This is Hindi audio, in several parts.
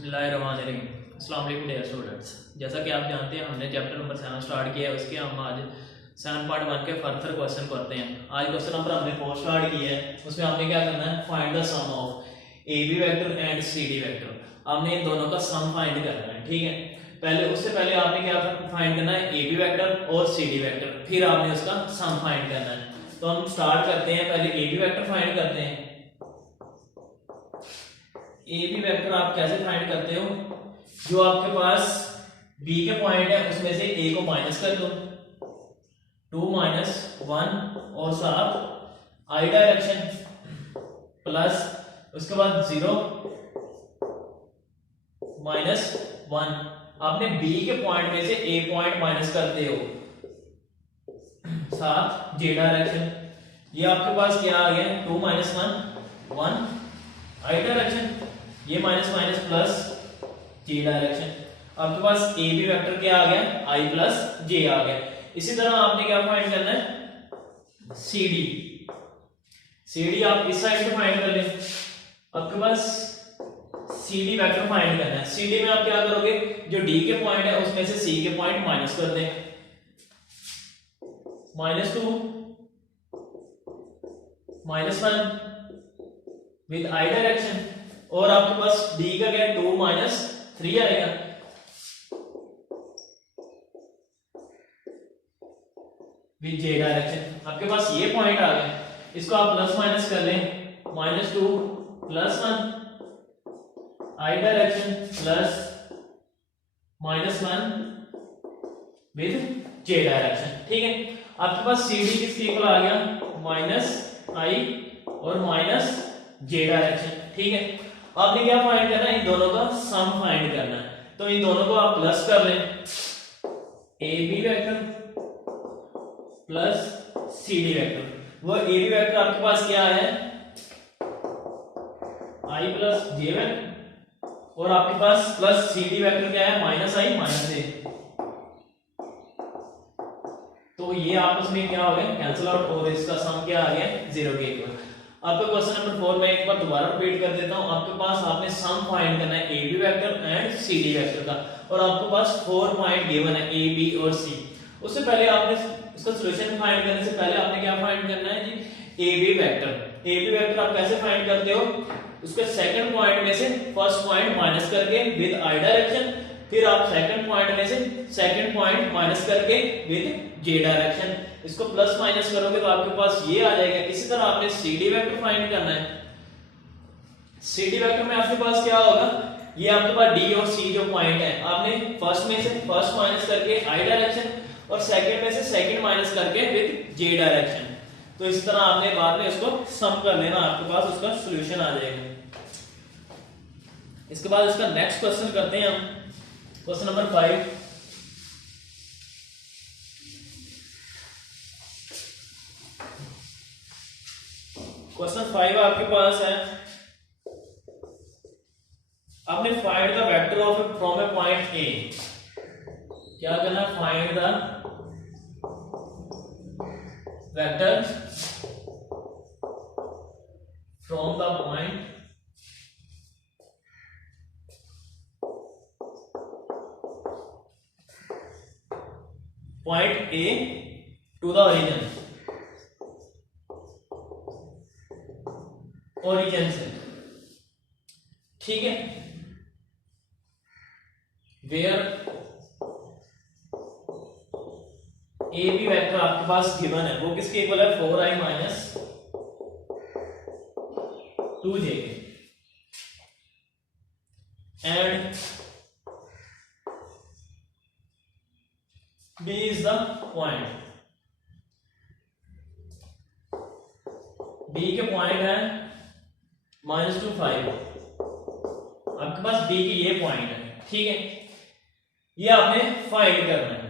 बिस्मिल्लाहिर्रहमानिर्रहीम। अस्सलाम वालेकुम डियर स्टूडेंट्स। जैसा कि आप जानते हैं हमने चैप्टर नंबर 7 स्टार्ट किया है, उसके हम आज 7.1 के फर्दर क्वेश्चन करते हैं। आज क्वेश्चन नंबर हमने 4 स्टार्ट किया है, उसमें हमने क्या करना है, find the sum of A B vector and C D vector. हमने इन दोनों का सम फाइंड करना है, ठीक है। उससे पहले आपने क्या फाइंड करना है, ए बी वेक्टर और सी डी वेक्टर, फिर आपने उसका सम फाइंड करना है। तो हम स्टार्ट करते हैं, पहले ए बी वेक्टर फाइंड करते हैं। ए बी वेक्टर आप कैसे फाइंड करते हो, जो आपके पास बी के पॉइंट है उसमें से ए को माइनस कर दो, 2 - 1 और साथ आई डायरेक्शन प्लस उसके बाद 0 - 1। आपने बी के पॉइंट में से ए पॉइंट माइनस करते हो, साथ जे डायरेक्शन। ये आपके पास क्या आ गया, 2 - 1 1 आई डायरेक्शन, ये माइनस माइनस प्लस जे डायरेक्शन। आपके पास ए बी वेक्टर क्या आ गया, आई प्लस जे आ गया। इसी तरह आपने क्या फाइंड करना है, सी डी। सी डी आप इस साइड से फाइंड कर ले। आपके पास सी डी वेक्टर फाइंड करना है। सी डी में आप क्या करोगे, जो डी के पॉइंट है उसमें से सी के पॉइंट माइनस कर दें, -2 - 1 विद आई डायरेक्शन, और आपके पास डी का क्या, 2 - 3 आएगा। With J direction. आपके पास ये पॉइंट आ गया, इसको आप प्लस माइनस कर लें, -2 + 1 I direction plus -1 with J direction, ठीक है। आपके पास सी डी किसके इक्वल आ गया, -i और -j डायरेक्शन, ठीक है। आपने क्या फाइंड करना है, इन दोनों का सम फाइंड करना है। तो इन दोनों को आप प्लस कर लें, A B vector plus C D vector. वो ए बी वेक्टर आपके पास क्या है, i प्लस जे वेक्टर, और आपके पास प्लस सी डी वेक्टर क्या है, -i - j। तो ये आपस में क्या हो गया, कैंसिल आउट, और इसका सम क्या आ गया, 0 के इक्वल। आपका क्वेश्चन नंबर 4 में एक बार दोबारा रिपीट कर देता हूं। आपके पास आपने सम फाइंड करना है A B vector and C D vector का, और आपके पास 4 पॉइंट गिवन है ए बी और सी। उससे पहले आपने इसका सॉल्यूशन फाइंड करने से पहले आपने क्या फाइंड करना है जी, A B vector. A B vector आप कैसे फाइंड करते हो, उसके सेकंड पॉइंट में से फर्स्ट पॉइंट माइनस करके विद आई डायरेक्शन, फिर आप सेकंड पॉइंट में से सेकंड पॉइंट माइनस करके विद जे डायरेक्शन। इसको प्लस माइनस करोगे तो आपके पास ये आ जाएगा। इसी तरह आपने सी डी वेक्टर फाइंड करना है। सी डी वेक्टर में आपके पास क्या होगा, ये आपके पास डी और सी जो पॉइंट है, आपने फर्स्ट में से फर्स्ट माइनस करके आई डायरेक्शन, और सेकंड में से सेकंड माइनस करके विद जे डायरेक्शन। तो इस तरह आपने बाद में इसको सम कर लेना, आपके पास उसका सॉल्यूशन आ जाएगा। इसके बाद इसका नेक्स्ट क्वेश्चन करते हैं हम, क्वेश्चन नंबर 5। क्वेश्चन 5 आपके पास है, आपने find the vector of from A point A. क्या करना, find the vector from the point A to the origin से, ठीक है। वेयर ए बी वेक्टर आपके पास गिवन है, वो किसके इक्वल है, 4i - 2j के, and B is the point। B के पॉइंट है -2 5। आपके पास B के ये पॉइंट है, ठीक है। ये आपने फाइंड करना है।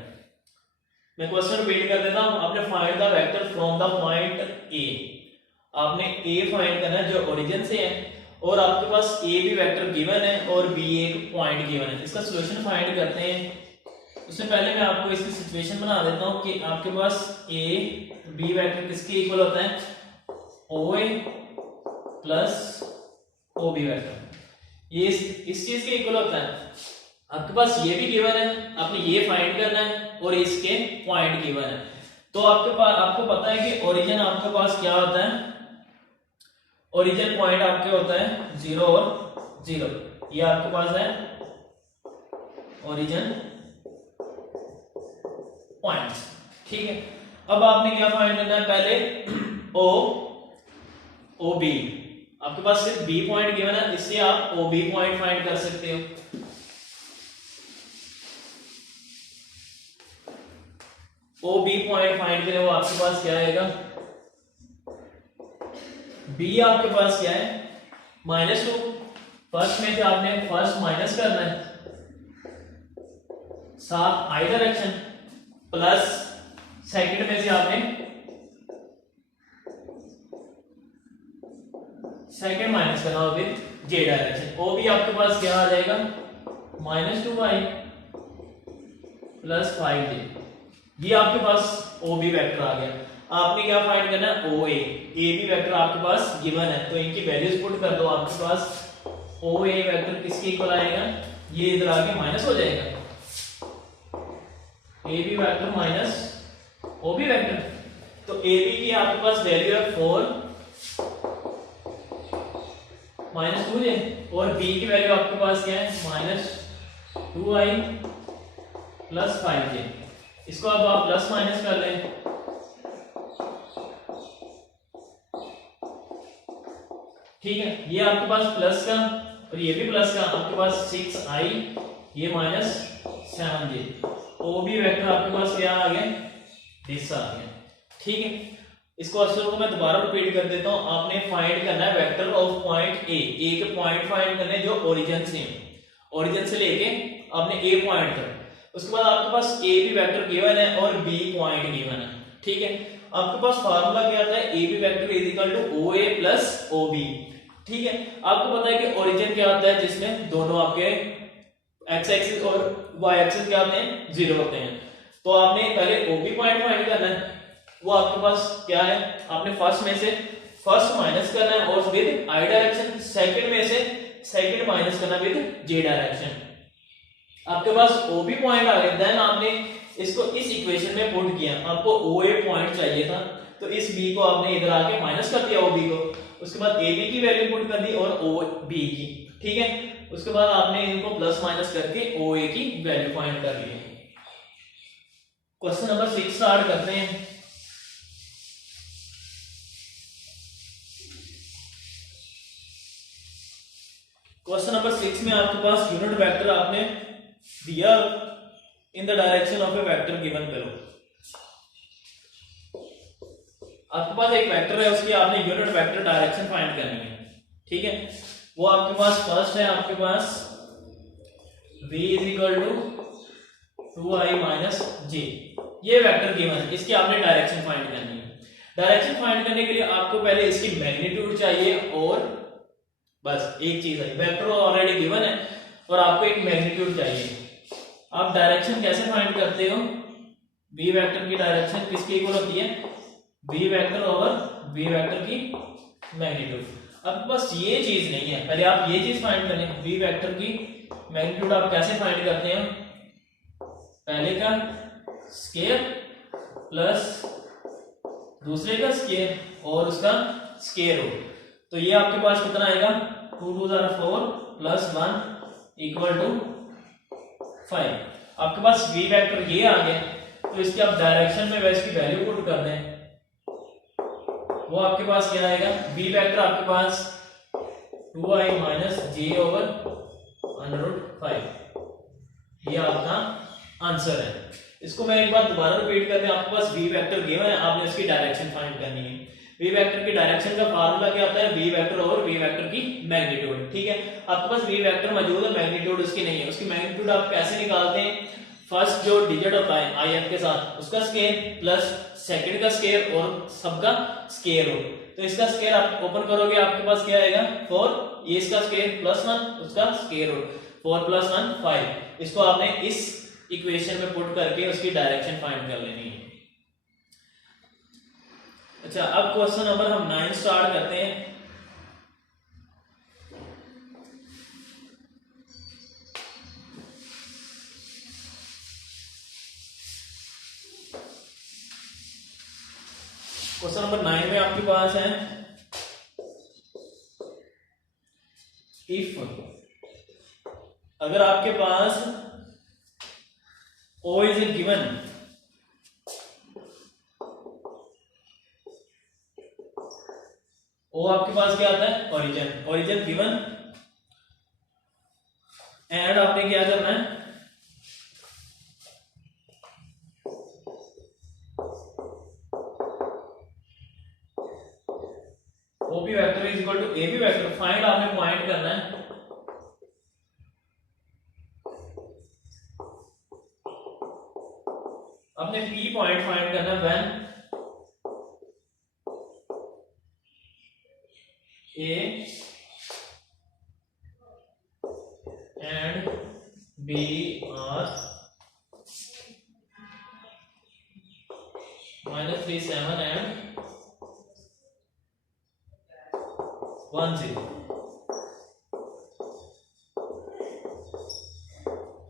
मैं क्वेश्चन रिपीट कर देता हूं। आपने find the vector from the point A। आपने A फाइंड करना है जो ओरिजिन से है, और आपके पास A भी वेक्टर गिवन है और B एक पॉइंट गिवन है। इसका सॉल्यूशन फाइंड करते हैं। उससे पहले मैं आपको इसकी सिचुएशन बना देता हूं कि आपके पास ए बी वेक्टर किसके इक्वल होता है, ओ A plus O B vector. ये इस चीज के इक्वल होता है। आपके पास ये भी गिवन है, आपने ये फाइंड करना है और इसके पॉइंट गिवन है। तो आपके पास आपको पता है कि ओरिजिन आपके पास क्या होता है, ओरिजिन पॉइंट आपके होता है 0 और 0। ये आपके पास है ओरिजिन पॉइंट, ठीक है। अब आपने क्या फाइंड करना है, पहले ओ बी, आपके पास सिर्फ बी पॉइंट गिवन है, इससे आप ओ बी पॉइंट फाइंड कर सकते हो। ओ बी पॉइंट फाइंड करें, वो आपके पास क्या आएगा, बी आपके पास क्या है -2। फर्स्ट में से आपने फर्स्ट माइनस करना है, साथ आई डायरेक्शन, प्लस सेकंड में से आपने सेकंड माइनस करना हो विद जे डायरेक्शन। ओ भी आपके पास क्या आ जाएगा, -2i प्लस 5j। ये आपके पास ओ बी वेक्टर आ गया। आपने क्या फाइंड करना है, ओ ए बी वेक्टर आपके पास गिवन है, तो इनकी वैल्यूज पुट कर दो। आपके पास ओ ए वेक्टर किसके इक्वल आएगा, ये इधर आके माइनस हो जाएगा, A B vector minus O B vector. तो ए बी की आपके पास वैल्यू है 4 -2j और बी की वैल्यू आपके पास क्या है, -2i प्लस 5j। इसको अब आप प्लस माइनस कर लें, ठीक है। ये आपके पास प्लस का और ये भी प्लस का, आपके पास 6i, ये -7j। ओ बी वेक्टर आपके पास क्या आ गया, दिस आ गया, ठीक है। इसको असल को मैं दोबारा रिपीट कर देता हूं। आपने फाइंड करना है वेक्टर ऑफ पॉइंट ए के पॉइंट फाइंड करने जो ओरिजिन से लेके आपने ए पॉइंट तक। उसके बाद आपके पास ए बी वेक्टर गिवन है और बी पॉइंट गिवन है, ठीक है। आपके पास फार्मूला क्या आता है, A B vector is equal to O A plus O B, ठीक है। आपको पता है कि ओरिजिन क्या होता है, जिसमें दोनों आपके एक्स एक्सिस और वाई एक्सिस क्या होते हैं, 0 होते हैं। तो आपने पहले ओ बी पॉइंट फाइंड करना है, वो आपके पास क्या है, आपने फर्स्ट में से फर्स्ट माइनस करना है और विद आई डायरेक्शन, सेकंड में से सेकंड माइनस करना विद जे डायरेक्शन। आपके पास ओ बी पॉइंट आ गया, देन आपने इसको इस इक्वेशन में पुट किया। आपको ओ ए पॉइंट चाहिए था, तो इस बी को आपने इधर आके माइनस कर दिया ओ बी को। उसके बाद ए बी की वैल्यू पुट कर दी और ओ बी की, ठीक है। उसके बाद आपने इनको प्लस माइनस करके ओ ए की वैल्यू फाइंड कर ली। क्वेश्चन नंबर 6 स्टार्ट करते हैं। क्वेश्चन नंबर 6 में आपके पास यूनिट वेक्टर आपने दिया in the direction of A vector given below. आपके पास एक वेक्टर है, उसकी आपने यूनिट वेक्टर डायरेक्शन फाइंड करनी है, ठीक है। वो आपके पास फर्स्ट है, आपके पास v is equal to 2i minus j। ये वेक्टर गिवन है, इसकी आपने डायरेक्शन फाइंड करनी है। डायरेक्शन फाइंड करने के लिए आपको पहले इसकी मैग्नीट्यूड चाहिए और बस एक चीज है, वेक्टर ऑलरेडी गिवन है और आपको एक मैग्नीट्यूड चाहिए। आप डायरेक्शन कैसे फाइंड करते हो, v वेक्टर की डायरेक्शन किसके इक्वल होती है, v vector over v vector की मैग्नीट्यूड। अब बस ये चीज नहीं है, पहले आप ये चीज फाइंड करनी है। v वेक्टर की मैग्नीट्यूड आप कैसे फाइंड करते हैं, पहले का स्केयर प्लस दूसरे का स्केयर और उसका स्केयर रूट। तो ये आपके पास कितना आएगा, 2 2 4 प्लस 1 इक्वल टू 5। आपके पास v वेक्टर ये आ गया, तो इसके आप डायरेक्शन में वैसे की वैल्यू पुट कर दें, वो आपके पास क्या आएगा, v वेक्टर आपके पास 2i माइनस j ओवर √5। ये आपका आंसर है। इसको मैं एक बार दोबारा रिपीट करते हैं। आपके पास v वेक्टर गिवन है, आपने इसकी डायरेक्शन फाइंड करनी है। v वेक्टर की डायरेक्शन का फार्मूला क्या होता है, v वेक्टर और v वेक्टर की मैग्नीट्यूड, ठीक है। आपके पास v वेक्टर मौजूद है, मैग्नीट्यूड उसकी नहीं है। उसकी मैग्नीट्यूड आप कैसे निकालते हैं, फर्स्ट जो डिजिट होता है if के साथ उसका स्केयर प्लस सेकंड का स्केयर और सबका स्केयर हो। तो इसका स्केयर आप ओपन करोगे, आपके पास क्या आएगा 4, ये इसका स्केयर प्लस 1 उसका स्केयर हो, 4 प्लस 1 5। इसको आपने इस इक्वेशन में पुट करके उसकी डायरेक्शन फाइंड कर लेनी है। अच्छा, अब क्वेश्चन नंबर हम 9 स्टार्ट करते हैं। क्वेश्चन नंबर 9 में आपके पास है इफ, अगर आपके पास O is a given, O आपके पास क्या आता है ओरिजिन, ओरिजिन गिवन, एंड आपने क्या करना है OP vector is equal to AB vector, find आपने पॉइंट करना है अपने P पॉइंट फाइंड करना है when A and B are -3 7 and 1 0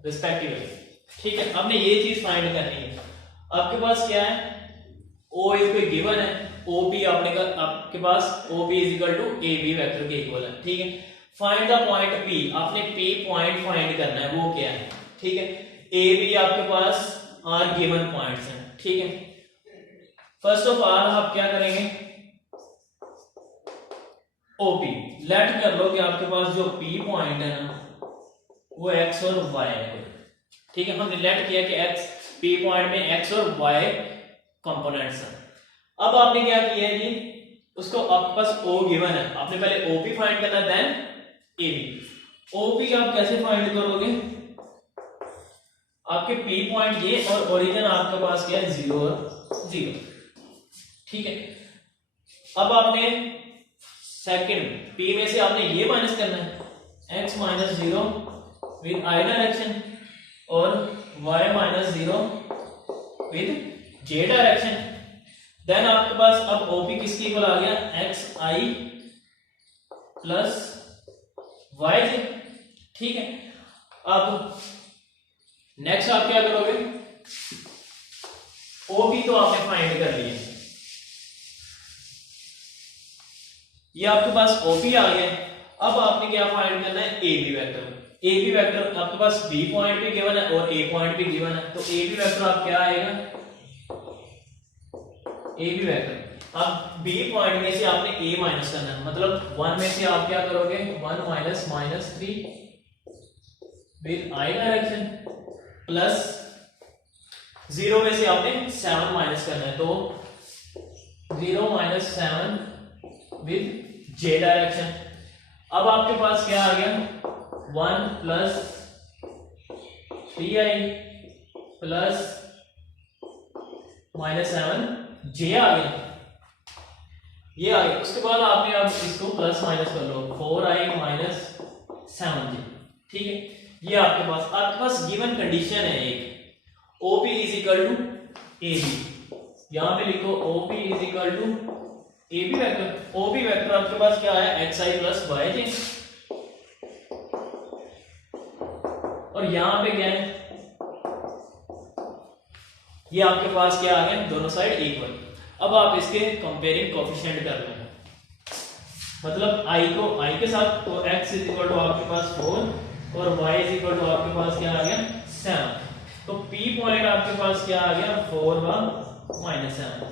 respectively. ठीक है, आपने ये चीज फाइंड करनी है। आपके पास क्या है, O इज कोई गिवन है, OP आपके पास OP is equal to AB vector के इक्वल है। ठीक है, फाइंड द पॉइंट P, आपने P पॉइंट फाइंड करना है, वो क्या है। ठीक है, AB आपके पास आर गिवन पॉइंट्स हैं। ठीक है, फर्स्ट ऑफ ऑल आप क्या करेंगे OP लेट कर लो कि आपके पास जो P पॉइंट है ना वो x और y है। ठीक है, हमने लेट किया कि x P पॉइंट में x और y कंपोनेंट्स हैं। अब आपने क्या किया है जी, उसको आपके पास O गिवन है, आपने पहले OP फाइंड करना देन AB। OP आप कैसे फाइंड करोगे, आपके P पॉइंट ये और ओरिजिन आपके पास क्या है 0 और 0। ठीक है, अब आपने सेकंड P में से आपने ये माइनस करना है x minus 0 with I direction और y minus 0 with j direction. Then आपके पास अब OP किसके इक्वल आ गया xi प्लस yj। ठीक है, अब नेक्स्ट आप क्या करोगे, OP तो आपने फाइंड कर लिया, ये आपके पास OP आ गया। अब आपने क्या फाइंड करना है AB वेक्टर। AB वेक्टर आपके पास B पॉइंट भी गिवन है और A पॉइंट भी गिवन है, तो AB वेक्टर आप क्या आएगा AB वेक्टर। अब B पॉइंट में से आपने A माइनस करना है, मतलब 1 में से आप क्या करोगे 1 minus -3 with I direction plus 0 में से आपने 7 माइनस करना है, तो 0 माइनस 7 विद J डायरेक्शन। अब आपके पास क्या आ गया 1 प्लस 3i प्लस -7 J आ गया, ये आ गया। उसके बाद आपने अब इसको प्लस माइनस कर लो 4i माइनस 7j। ठीक है, ये आपके पास गिवन कंडीशन है एक, OP is equal to AB, यहां पे लिखो OP is equal to AB vector. OP vector आपके पास क्या है xi प्लस yj, और यहां पे क्या है ये आपके पास क्या आ गया दोनों साइड इक्वल। अब आप इसके कंपेयरिंग कोएफिशिएंट कर लेंगे, मतलब i को i के साथ, तो x इज इक्वल टू आपके पास 4 और y इज इक्वल टू आपके पास क्या आ गया 7। तो P पॉइंट आपके पास क्या आ गया 4 व -7।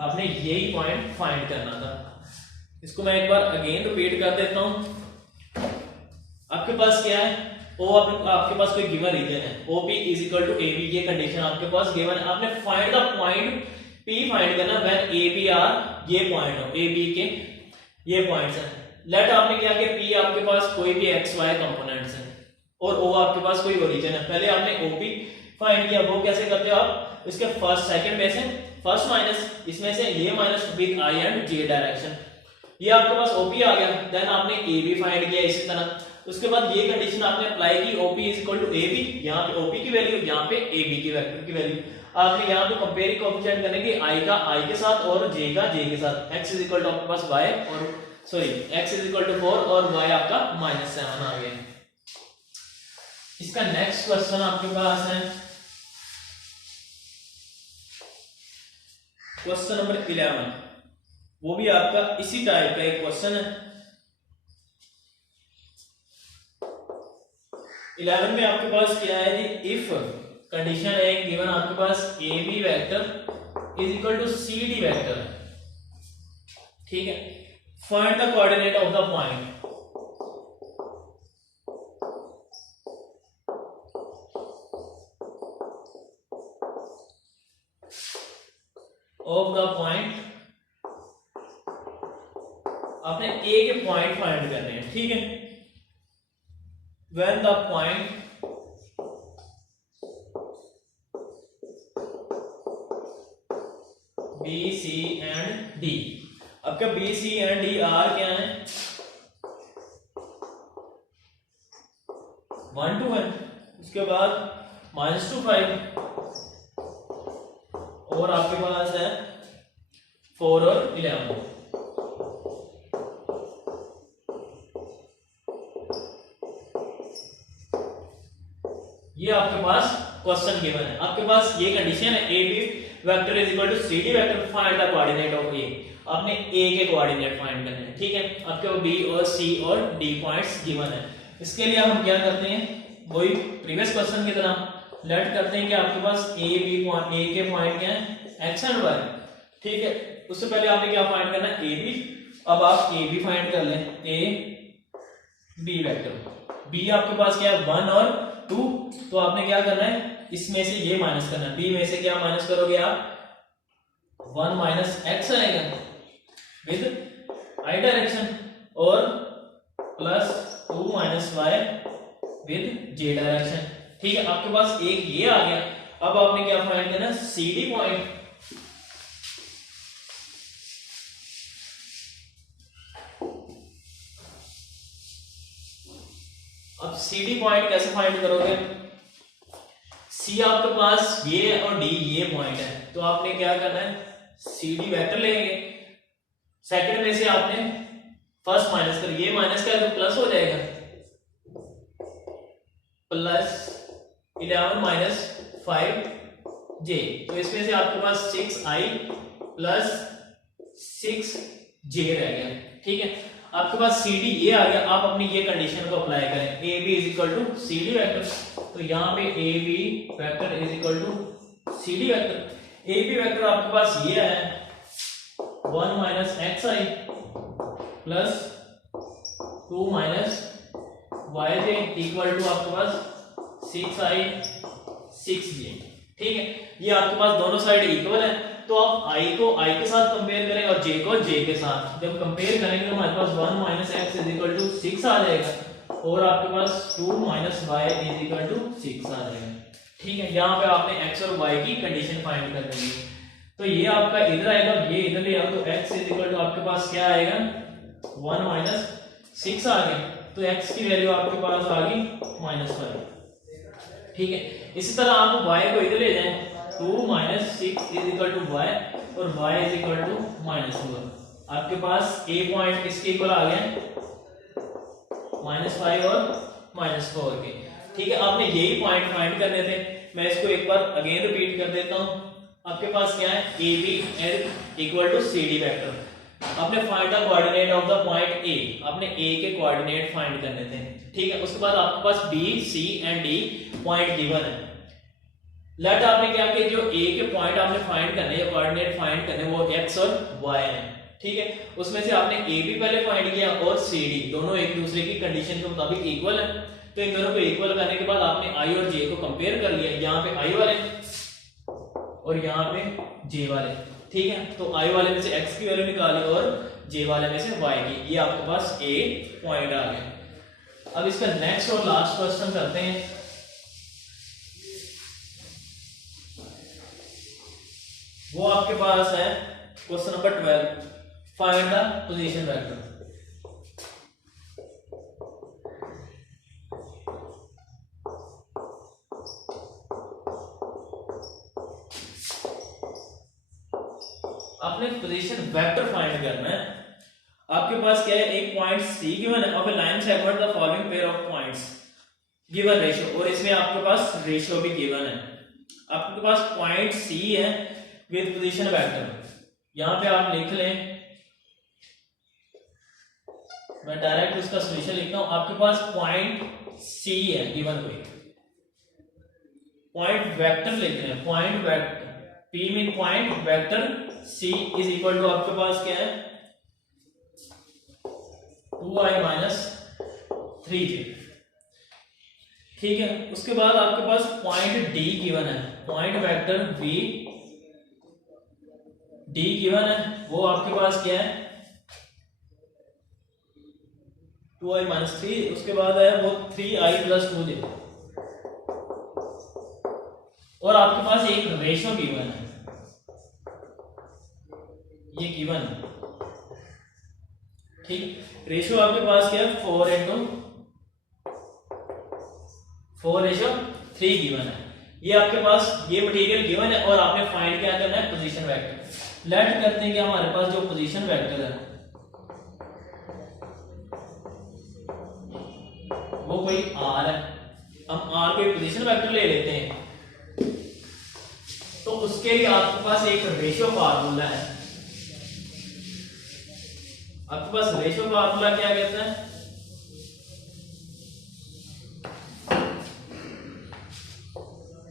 आपने यही पॉइंट फाइंड करना था। इसको मैं एक बार अगेन रिपीट कर देता हूं। आपके पास क्या है आपके पास कोई गिवन रीजन है, OP is equal to AB, ये कंडीशन आपके पास गिवन है। आपने find the point P find करना व्हेन AB आर ये पॉइंट हो, AB के ये पॉइंट्स हैं। लेट आपने क्या किया P आपके पास कोई भी XY कंपोनेंट्स हैं और O आपके पास कोई ओरिजिन है। पहले आपने OP फाइंड किया, वो कैसे करते हो आप, इसके फर्स्ट सेकंड में से फर्स्ट माइनस इसमें से ये minus with I and J direction, ये आपके पास OP आ गया। देन आपने AB फाइंड किया इसी तरह। उसके बाद ये कंडीशन आपने अप्लाई की OP is equal to AB, यहाँ पे OP की वैल्यू, यहाँ पे AB की वेक्टर की वैल्यू। आपने यहाँ पे कंपेयरिंग कोएफिशिएंट करने की I का I के साथ और J का J के साथ। X इज इक्वल टू आपके पास Y और X इज इक्वल टू 4 और Y आपका -7 आ गया। इसका नेक्स्ट क्वेश्चन आपके पास है क्वेश्चन नंबर 11। वो भी आपका इसी टाइप का एक क्वेश्चन है। 11 में आपके पास क्या है जी, इफ कंडीशन है गिवन आपके पास A B vector is equal to C D vector, ठीक है, find the coordinate of the point आपने ए के पॉइंट फाइंड करने हैं, ठीक है। When the point B C and D, आपका B C and D are क्या है, 1 2 है, उसके बाद -2 5 और आपके पास है 4 और 11। ये आपके पास क्वेश्चन गिवन है, आपके पास ये कंडीशन है A B vector is equal to C D vector, find the coordinate of A. आपने ए के कोऑर्डिनेट फाइंड करने हैं, ठीक है। आपके बी और सी और डी पॉइंट्स गिवन है। इसके लिए हम क्या करते हैं, वही प्रीवियस क्वेश्चन की तरह लेट करते हैं कि आपके पास ए बी पॉइंट, ए के पॉइंट क्या है, एक्स एंड वाई, ठीक है। उससे पहले आपने क्या फाइंड करना है, ए बी। अब आप ए बी फाइंड कर लें, ए बी वेक्टर, बी आपके पास क्या है 1 और 2, तो आपने क्या करना है, इसमें से ये माइनस करना है, बी में से क्या माइनस करोगे आप, 1 माइनस एक्स आएगा विद आई डायरेक्शन और plus 2 minus y with J direction, ठीक है। आपके पास एक ये आ गया। अब आपने क्या फाइंड करना, सी डी पॉइंट। अब सी डी पॉइंट कैसे फाइंड करोगे, सी आपके पास ये और डी ये पॉइंट है, तो आपने क्या करना है, सी डी वेक्टर लेंगे, सेकंड में से आपने फर्स्ट माइनस कर, ये माइनस का तो प्लस हो जाएगा, प्लस 11 माइनस 5 जे, तो इसमें से आपके पास 6i प्लस 6j रह गया, ठीक है। आपके पास सी डी ये आ गया। आप अपनी ये कंडीशन को अप्लाई करें, A B is equal to C D vector, तो यहाँ पे A B vector is equal to C D vector. A B vector आपके पास ये है 1 minus x i plus 2 minus y j equal to आपके पास 6i 6j, ठीक है। ये आपके पास दोनों साइड इक्वल है, तो आप i को i के साथ कंपेयर करें और j को j के साथ। जब कंपेयर करेंगे तो हमारे पास 1 minus x is equal to 6 आ जाएगा और आपके पास 2 minus y is equal to 6 आ जाएगा, ठीक है। यहाँ पे आपने x और y की कंडीशन फाइंड कर देनी है, तो ये आपका इधर आएगा, ये इधर ले आओ, तो x इज इक्वल टू आपके पास क्या आएगा, 1 माइनस 6 आ गया, तो x की वैल्यू आपके पास आ गई -5, ठीक है। इसी तरह आप y को इधर ले जाएं, 2 minus 6 is equal to y और y इज इक्वल टू -4। आपके पास a पॉइंट इसके इक्वल आ गया -5 और -4 के, ठीक है। आपने यही पॉइंट फाइंड करने थे। मैं इसको एक बार अगेन रिपीट कर देता हूं। आपके पास क्या है, A B equal to C D vector. आपने find the coordinate of the point A, आपने ए के कोऑर्डिनेट फाइंड करने थे, ठीक है। उसके बाद आपके पास B C and D point given है। लेट आपने क्या किया, जो ए के पॉइंट आपने फाइंड करने या कोऑर्डिनेट फाइंड करने वो एक्स और वाई है, ठीक है। उसमें से आपने ए भी पहले फाइंड किया और सी डी, दोनों एक दूसरे की कंडीशन के मुताबिक इक्वल है, तो इन दोनों को इक्वल करने के बाद आपने आई और जे को कंपेयर कर लिया। यहाँ पे आई वाले और यहाँ पे जे वाले, ठीक है। तो आई वाले में से एक्स की वैल्यू निकाली और जे वाले में से वाई की, ये आपके पास ए पॉइंट आ गया। अब इसका नेक्स्ट और लास्ट क्वेश्चन करते हैं। वो आपके पास है question number 12, find the position vector. आपने पोजीशन वेक्टर फाइंड करना है। आपके पास क्या है, एक पॉइंट सी गिवन है, of A line segment the following pair of points given ratio, और इसमें आपके पास रेशियो भी गिवन है। आपके पास पॉइंट सी है विद पोजीशन वेक्टर, यहां पे आप लिख लें मैं डायरेक्ट उसका सोल्यूशन लिखता हूं। आपके पास पॉइंट सी है गिवन, कोई पॉइंट वेक्टर लेते हैं, point vector P mean point vector C is equal to आपके पास क्या है 2i माइनस 3j। ठीक है, उसके बाद आपके पास पॉइंट D गिवन है, point vector V D given है, वो आपके पास क्या है 2i माइनस 3, उसके बाद है वो 3i प्लस 2j, और आपके पास एक रेशो गिवन है, ये गिवन है। ठीक, रेशो आपके पास क्या है 4:4:3 गिवन है। ये आपके पास ये मटेरियल गिवन है और आपने फाइंड क्या करना है पोजीशन वेक्टर। लेट करते हैं कि हमारे पास जो पोजीशन वेक्टर है वो कोई r है, हम r को पोजीशन वेक्टर ले लेते हैं, तो उसके लिए आपके पास एक रेशियो फार्मूला है। आपके पास रेशियो फार्मूला क्या कहता है,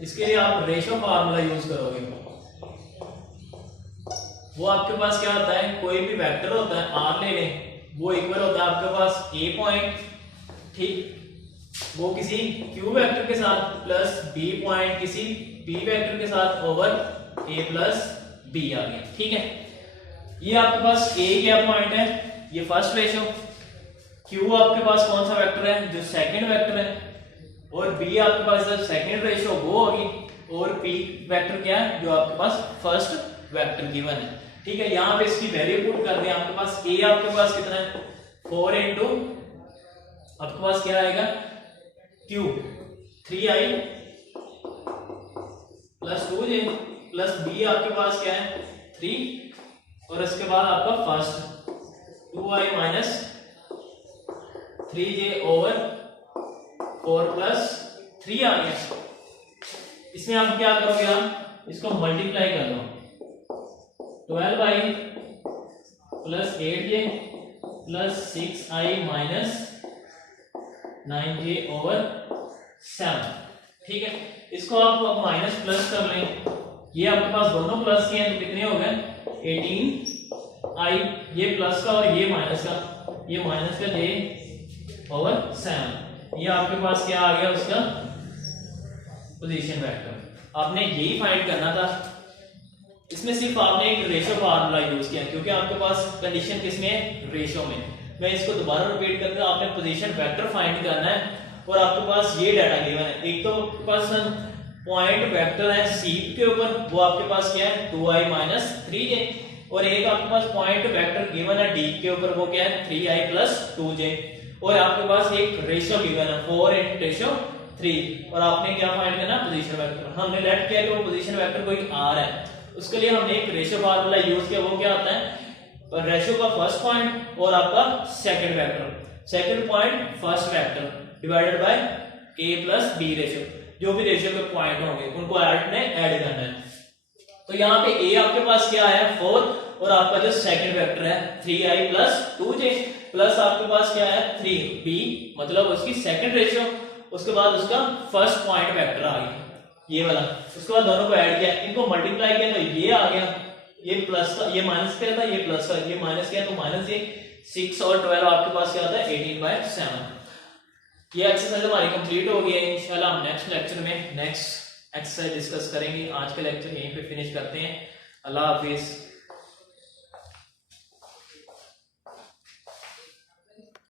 इसके लिए आप रेशियो फार्मूला यूज करोगे। वो आपके पास क्या होता है, कोई भी वेक्टर होता है r ले लें, वो इक्वल होता है आपके पास a पॉइंट, ठीक, वो किसी q वेक्टर के साथ प्लस b पॉइंट किसी b वेक्टर के साथ ओवर a प्लस b आ गया। ठीक है, ये आपके पास a क्या पॉइंट है, ये फर्स्ट रेशियो, q आपके पास कौन सा वेक्टर है जो सेकंड वेक्टर है, और b आपके पास जो सेकंड रेशियो वो होगी, और p वेक्टर क्या है जो आपके पास फर्स्ट वेक्टर गिवन है। ठीक है, यहां पे इसकी वैल्यू पुट कर दें, आपके पास a आपके पास कितना है 4 इंटू आपके पास क्या आएगा q 3i plus 2j plus b आपके पास क्या है 3, और इसके बाद आपका first 2i minus 3j over 4 plus 3 आ गया। इसमें आप क्या करोगे, आप इसको मल्टीप्लाई कर लो, 12i plus 8j plus 6i minus 9j over 7। ठीक है, इसको आप माइनस प्लस कर लें, ये आपके पास दोनों प्लस के हैं तो कितने हो गए 18i, ये प्लस का और ये माइनस का j ओवर 7। ये आपके पास क्या आ गया उसका पोजीशन वेक्टर। आपने यही फाइंड करना था, इसमें सिर्फ आपने एक रेशियो फार्मूला यूज किया क्योंकि आपके पास कंडीशन किसमें है रेशियो में। मैं इसको दोबारा रिपीट करता हूं, आपने पोजीशन वेक्टर फाइंड करना है और आपके पास ये डाटा गिवन है। एक तो आपके पास पॉइंट वेक्टर है सी के ऊपर, वो आपके पास क्या है 2i माइनस 3j, और एक आपके पास पॉइंट वेक्टर गिवन है डी के ऊपर, वो क्या है 3i प्लस 2j, और आपके पास एक रेशियो गिवन है 4:3, और आपने क्या फाइंड करना पोजीशन वेक्टर। हमने लेट किया कि वो पोजीशन वेक्टर कोई r है, उसके लिए हमने एक रेशियो फार्मूला यूज किया, वो क्या होता है रेशियो का फर्स्ट पॉइंट और आपका second vector, second point first vector divided by a plus b ratio, जो भी रेशियो के पॉइंट होंगे उनको ऐड करना है। तो यहाँ पे a आपके पास क्या है 4, और आपका जो सेकंड वेक्टर है 3i प्लस 2j, प्लस आपके पास क्या है 3b, मतलब उसकी सेकंड रेशियो, उसके बाद उसका फर्स्ट पॉइंट वेक्टर आ गया ये वाला, उसके बाद दोनों को ऐड किया, इनको मल्टीप्लाई किया तो ये आ गया, ये प्लस का ये माइनस किया था, ये प्लस का ये माइनस किया तो माइनस, ये 6 और 12 आपके पास क्या होता है 18/7। ये एक्सरसाइज हमारी कंप्लीट हो गई है। इंशाल्लाह हम नेक्स्ट लेक्चर में नेक्स्ट एक्सरसाइज डिस्कस करेंगे। आज का लेक्चर यहीं पे फिनिश करते हैं। अल्लाह हाफिज।